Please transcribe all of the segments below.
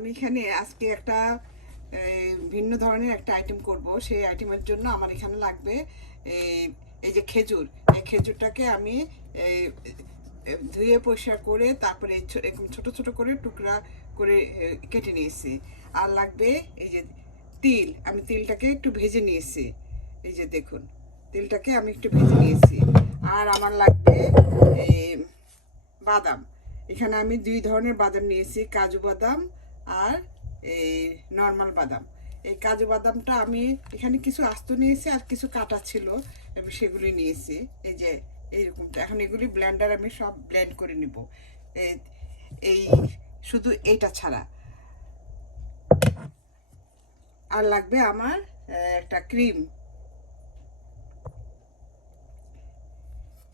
আমি এখানে আজকে একটা ভিন্ন ধরনের একটা আইটেম করব। সেই আইটেমের জন্য আমার এখানে লাগবে এই এই যে খেজুর। এই খেজুরটাকে আমি এই, ধুয়ে পরিষ্কার করে তারপরে এরকম ছোট ছোট করে টুকরা করে কেটে নিয়েছি। আর লাগবে এই যে তিল, আমি তিলটাকে একটু ভেজে নিয়েছি। এই যে দেখুন, তিলটাকে আমি একটু ভেজে নিয়েছি। আর আমার লাগবে এই বাদাম। এখানে আমি দুই ধরনের বাদাম নিয়েছি, কাজু বাদাম আর এই নর্মাল বাদাম। এই কাজু বাদামটা আমি এখানে কিছু আস্ত নিয়েছি আর কিছু কাটা ছিল, আমি সেগুলি নিয়েছি। এই যে এইরকমটা। এখন এগুলি ব্লেন্ডার আমি সব ব্লেন্ড করে নিব, এই এই শুধু এইটা ছাড়া। আর লাগবে আমার একটা ক্রিম।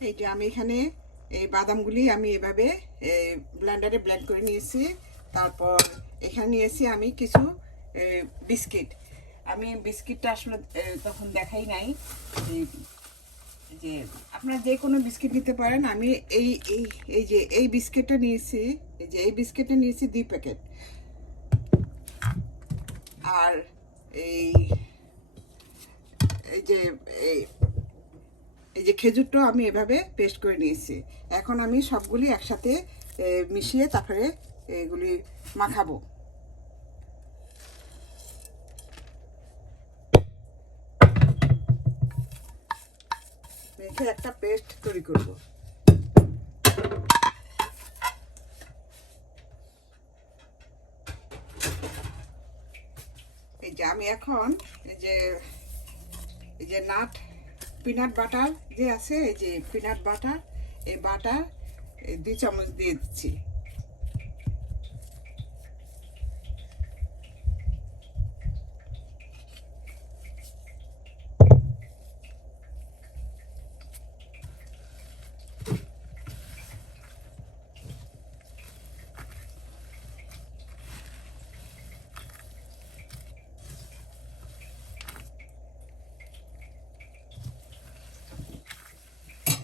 এই যে আমি এখানে এই বাদামগুলি আমি এভাবে ব্লেন্ডারে ব্লেন্ড করে নিয়েছি। তারপর এখানে নিয়েছি আমি কিছু বিস্কিট। আমি বিস্কিটটা আসলে তখন দেখাই নাই। যে আপনারা যে কোনো বিস্কিট নিতে পারেন। আমি এই এই এই যে এই বিস্কিটটা নিয়েছি, এই যে এই বিস্কিটটা নিয়েছি 2 প্যাকেট। আর এই এই যে এই এই যে খেজুরটা আমি এভাবে পেস্ট করে নিয়েছি। এখন আমি সবগুলি একসাথে মিশিয়ে তারপরে এগুলি মাখাবো। মেখে একটা পেস্ট তৈরি করব। এই যে আমি এখন এই যে পিনাট বাটার যে আছে, এই যে পিনাট বাটার, এই বাটার 2 চামচ দিয়ে দিচ্ছি।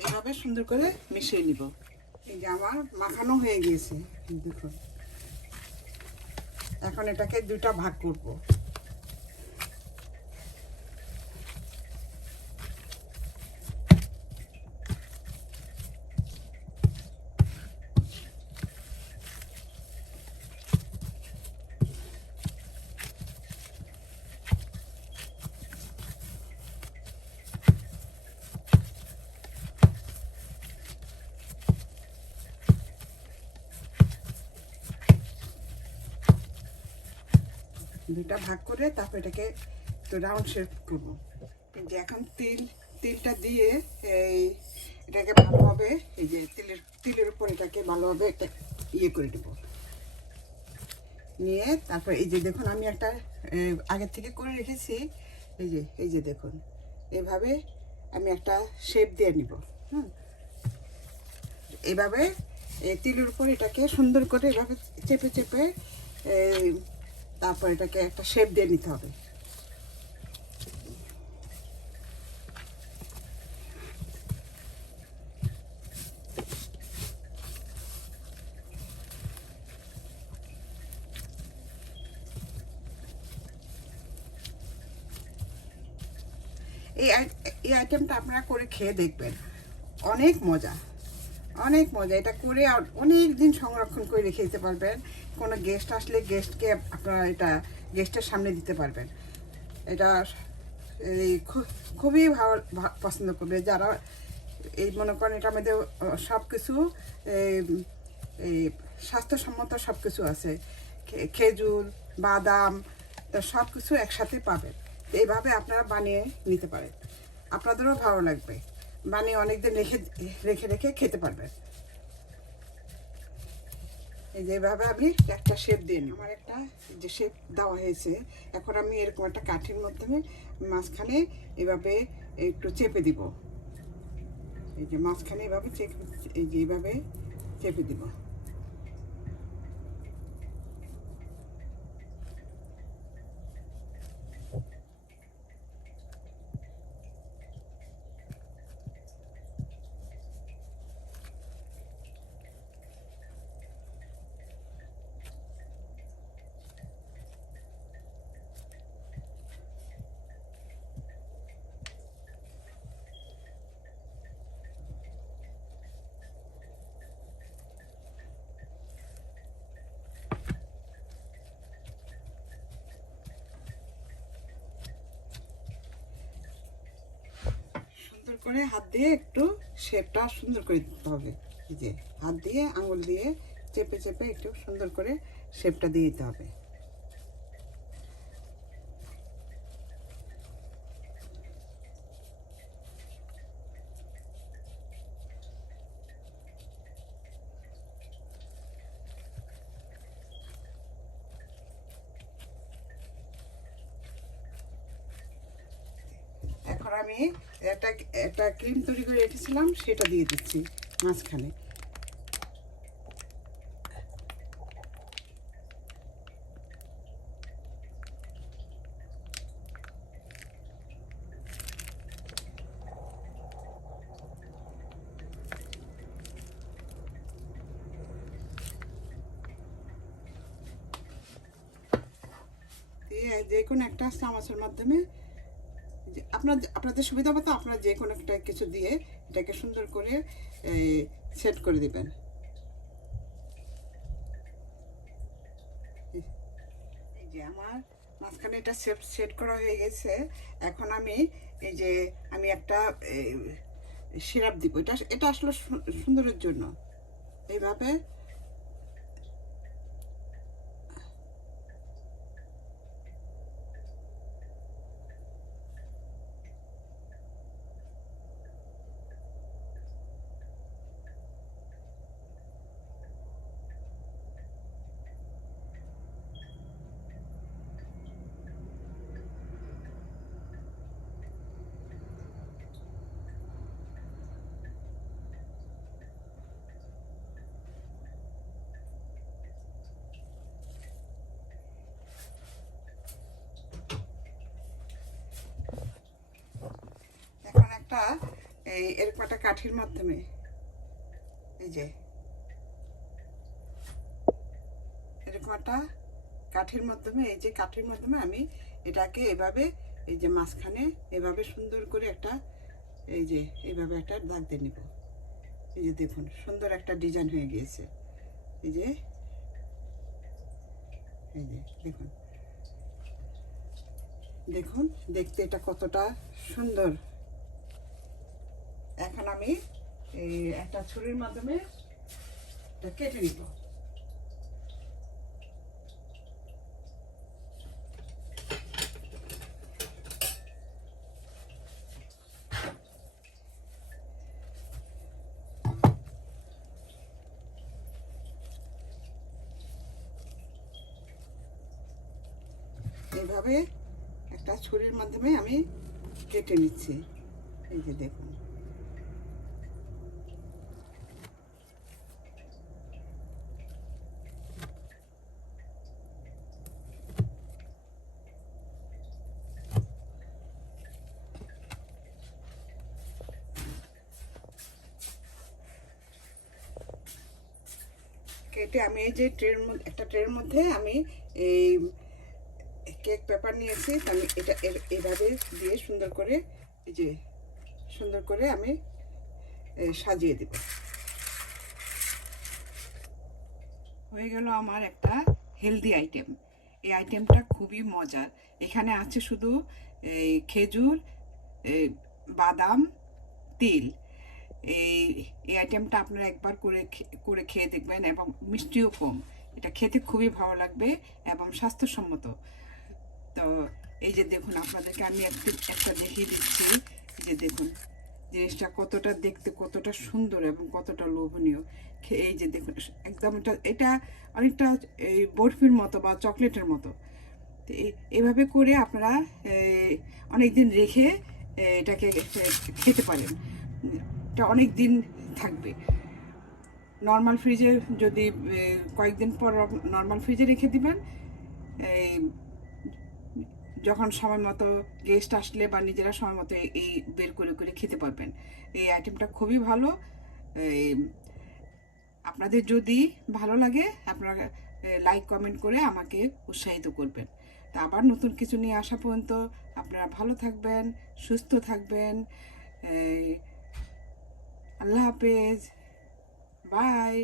এভাবে সুন্দর করে মিশিয়ে নিব। এই যে আমার মাখানো হয়ে গিয়েছে, দেখুন। এখন এটাকে 2টা ভাগ করব। দুটা ভাগ করে তারপর এটাকে তো রাউন্ড শেপ করব। এই যে এখন তিলটা দিয়ে এই এটাকে ভালোভাবে, এই যে তিলের উপর এটাকে ভালোভাবে একটা করে দেবো। নিয়ে তারপর এই যে দেখুন, আমি একটা আগের থেকে করে রেখেছি। এই যে দেখুন, এভাবে আমি একটা শেপ দিয়ে নিব। এইভাবে তিলের উপর এটাকে সুন্দর করে এভাবে চেপে চেপে তারপর এটাকে একটা শেপ দিয়ে নিতে হবে। এই আইটেমটা আপনারা করে খেয়ে দেখবেন, অনেক মজা, অনেক মজা। এটা করে অনেক দিন সংরক্ষণ করে রেখে দিতে পারবেন। কোনো গেস্ট আসলে গেস্টকে আপনারা এটা গেস্টের সামনে দিতে পারবেন। এটা এই খুবই ভালো পছন্দ করবে যারা এই মনে করেন। এটার মধ্যে সব কিছু এই স্বাস্থ্যসম্মত সব কিছু আছে। খেজুর, বাদাম, সব কিছু একসাথে পাবেন। এইভাবে আপনারা বানিয়ে নিতে পারেন, আপনাদেরও ভালো লাগবে। বানিয়ে অনেকদিন রেখে রেখে রেখে খেতে পারবেন। এই যেভাবে আমি একটা শেপ দিয়ে নিই। আমার একটা যে শেপ দেওয়া হয়েছে, এখন আমি এরকম একটা কাঠির মাধ্যমে মাঝখানে এভাবে একটু চেপে দিব। এই যে মাঝখানে এভাবে এই যে এইভাবে চেপে দিব। করে হাত দিয়ে একটু শেপটা সুন্দর করে দিতে হবে। এই যে হাত দিয়ে আঙুল দিয়ে চেপে চেপে একটু সুন্দর করে শেপটা দিয়ে দিতে হবে। এখন আমি একটা একটা ক্রিম তৈরি করে রেখেছিলাম, সেটা দিয়ে দিচ্ছি মাঝখানে। দিয়ে যে কোনো একটা চামচের মাধ্যমে আপনাদের সুবিধা মতো আপনারা যে কোনো একটা কিছু দিয়ে এটাকে সুন্দর করে সেট করে দিবেন। এই যে আমার মাঝখানে এটা সেট করা হয়ে গেছে। এখন আমি এই যে আমি একটা সিরাপ দিব, এটা এটা আসলে সুন্দরের জন্য এইভাবে। এখন একটা এরকম একটা কাঠির মাধ্যমে এই যে এরকম একটা কাঠির মাধ্যমে, এই যে কাঠির মাধ্যমে আমি এটাকে এভাবে এই যে মাঝখানে এভাবে সুন্দর করে একটা এই যে এইভাবে একটা দাগ দিয়ে নিব। এই যে দেখুন সুন্দর একটা ডিজাইন হয়ে গিয়েছে। এই যে এই যে দেখুন দেখুন দেখতে এটা কতটা সুন্দর। এখন আমি এই একটা ছুরির মাধ্যমে এটা কেটে নিব। এইভাবে একটা ছুরির মাধ্যমে আমি কেটে নিচ্ছি। এই যে দেখুন কেটে আমি এই যে ট্রের মধ্যে একটা ট্রের মধ্যে আমি এই কেক পেপার নিয়েছি, আমি এটা এইভাবে দিয়ে সুন্দর করে এই যে সুন্দর করে আমি সাজিয়ে দেব। হয়ে গেল আমার একটা হেলদি আইটেম। এই আইটেমটা খুবই মজার। এখানে আছে শুধু এই খেজুর, বাদাম, তিল। এই এই আইটেমটা আপনারা একবার করে খেয়ে দেখবেন, এবং মিষ্টিও কম। এটা খেতে খুবই ভালো লাগবে এবং স্বাস্থ্যসম্মত। তো এই যে দেখুন আপনাদেরকে আমি একটা দেখিয়ে দিচ্ছি। এই যে দেখুন জিনিসটা কতটা দেখতে কতটা সুন্দর এবং কতটা লোভনীয়। এই যে দেখুন একদম এটা এটা অনেকটা এই বরফির মতো বা চকলেটের মতো। তো এইভাবে করে আপনারা অনেক দিন রেখে এটাকে খেতে পারেন। এটা অনেক দিন থাকবে। নর্মাল ফ্রিজে যদি কয়েকদিন পর নর্মাল ফ্রিজে রেখে দিবেন, যখন সময় মতো গেস্ট আসলে বা নিজেরা সময় মতো এই বের করে করে খেতে পারবেন। এই আইটেমটা খুবই ভালো। আপনাদের যদি ভালো লাগে আপনারা লাইক কমেন্ট করে আমাকে উৎসাহিত করবেন। তা আবার নতুন কিছু নিয়ে আসা পর্যন্ত আপনারা ভালো থাকবেন, সুস্থ থাকবেন। আল্লাহ হাফেজ, বাই।